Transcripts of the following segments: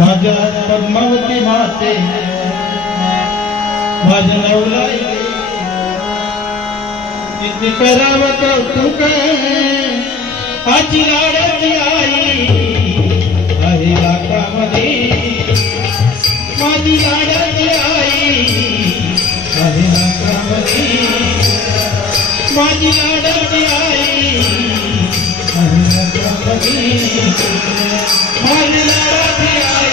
माझ्या पद्मावती माते माझ्या नवलाई किती करावं कौतुक आजी लाडाची आई आहे लाखामध्ये माझी लाडाची आई आहे लाखामध्ये माझी लाडाची आई आहे लाखामध्ये माझी लाडाची आई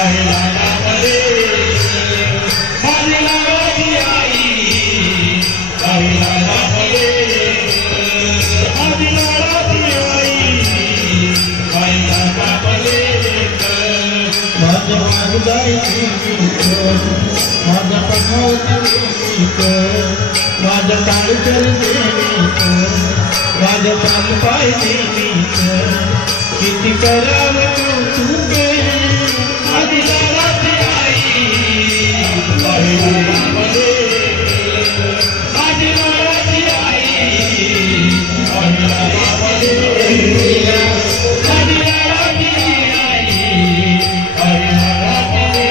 आहे लाखामध्ये माझी लाडाची आई आहे लाखामध्ये माझी लाडाची आई आहे लाखामध्ये माझ्या वागदायची माझ्या पद्मावती माझ्या काळकर माझ्या पाय किती करावं कौतुक माझी लाडाची आई आहे लाखामध्ये माझी लाडाची आई आहे लाखामध्ये माझी लाडाची आई आहे लाखामध्ये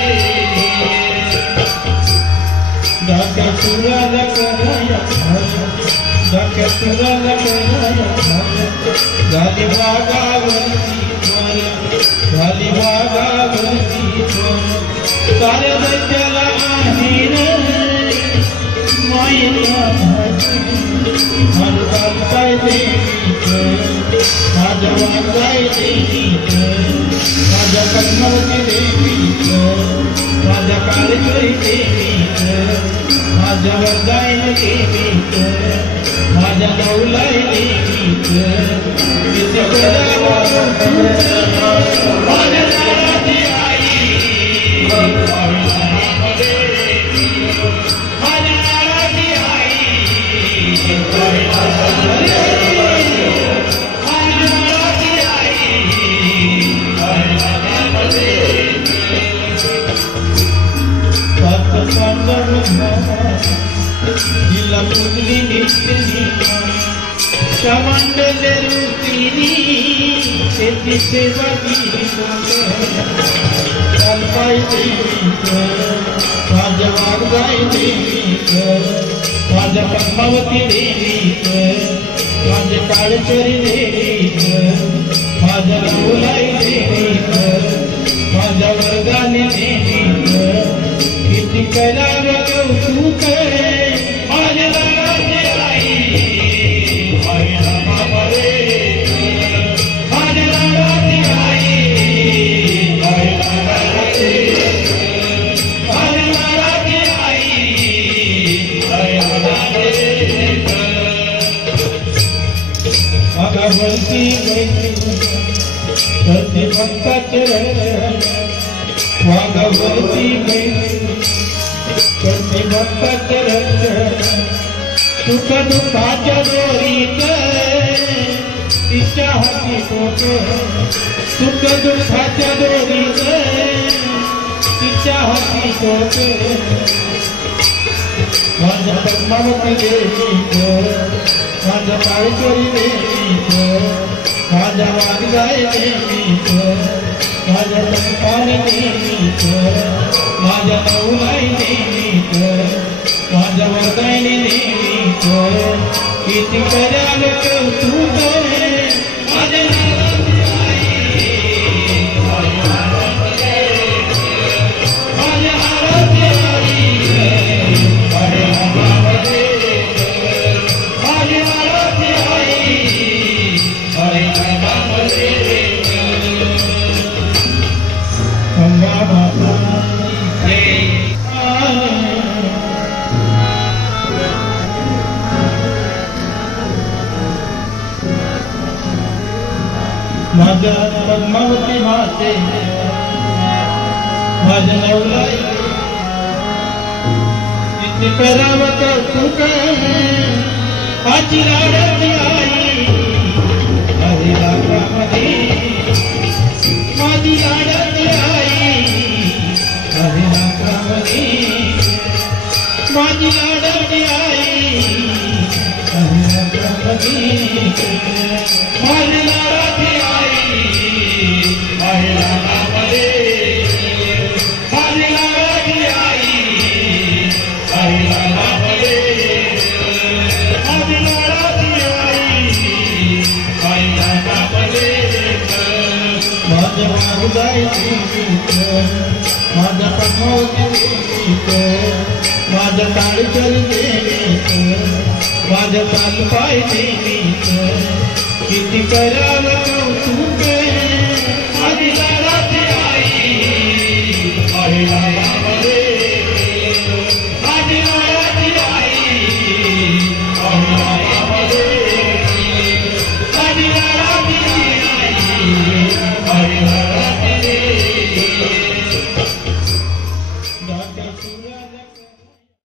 डाक्या तुराला कराया डाक्या तुराला कराया झाली वागावरती झाली वागावरती साऱ्या दैत्याला आहीन मायेला माझं काय देवीच माझ्या वागाय देवीच माझ्या पद्मावती देवीच माझ्या काळकरी देवीच माझ्या वरदायन देवीच माझ्या नवलाई देवीच किती करावं माझ्या लाडाची आई माझ्या लाडाची आई जिला पुगली निघली शामंडले रुतीनी त्याची सेवा केली चालपाय देवीच माझ्या वागदाय देवीच माझ्या पद्मावती देवीच माझ्या काळकरी देवीच माझ्या नवलाई देवीच माझ्या वर्गाने देवीच किती करावं कौतुक माझ्या लाडाची आई आहे लाखामध्ये माझ्या लाडाची आई आहे लाखामध्ये माझ्या लाडाची आई आहे लाखामध्ये मागावरती करते भक्ताचे वाघावरती करते भक्ताचे रक्षण सुख दुःखाच्या दोरीत तिच्या हाती टोक सुख दुःखाच्या दोरीत तिच्या हाती टोक माझ्या पद्मावती देवीच माझ्या काळकरी देवीच माझ्या वागदाय देवीच माझ्या संपानी देवीच माझ्या नवलाई देवीच माझ्या वरदायनी देवीच किती करावं कौतुक माझ्या लाडाची आई आहे लाखामध्ये माझ्या लाडाची आई आहे लाखामध्ये माझी लाडाची आई आहे लाखामध्ये माझ्या पद्मावती माते माझ्या नवलाई किती करावं कौतुक आजी लाडाची आई आहे लाखामध्ये माझी लाडाची आई आहे लाखामध्ये माझी लाडाची आई आहे लाखामध्ये माझी लाडाची आई आहे लाखामध्ये हृदय जीवित माझ्या पद्मावती देवीत माझ्या ताळचल देवीत माझ्या चालपाय देवीत किती करावं कौतुक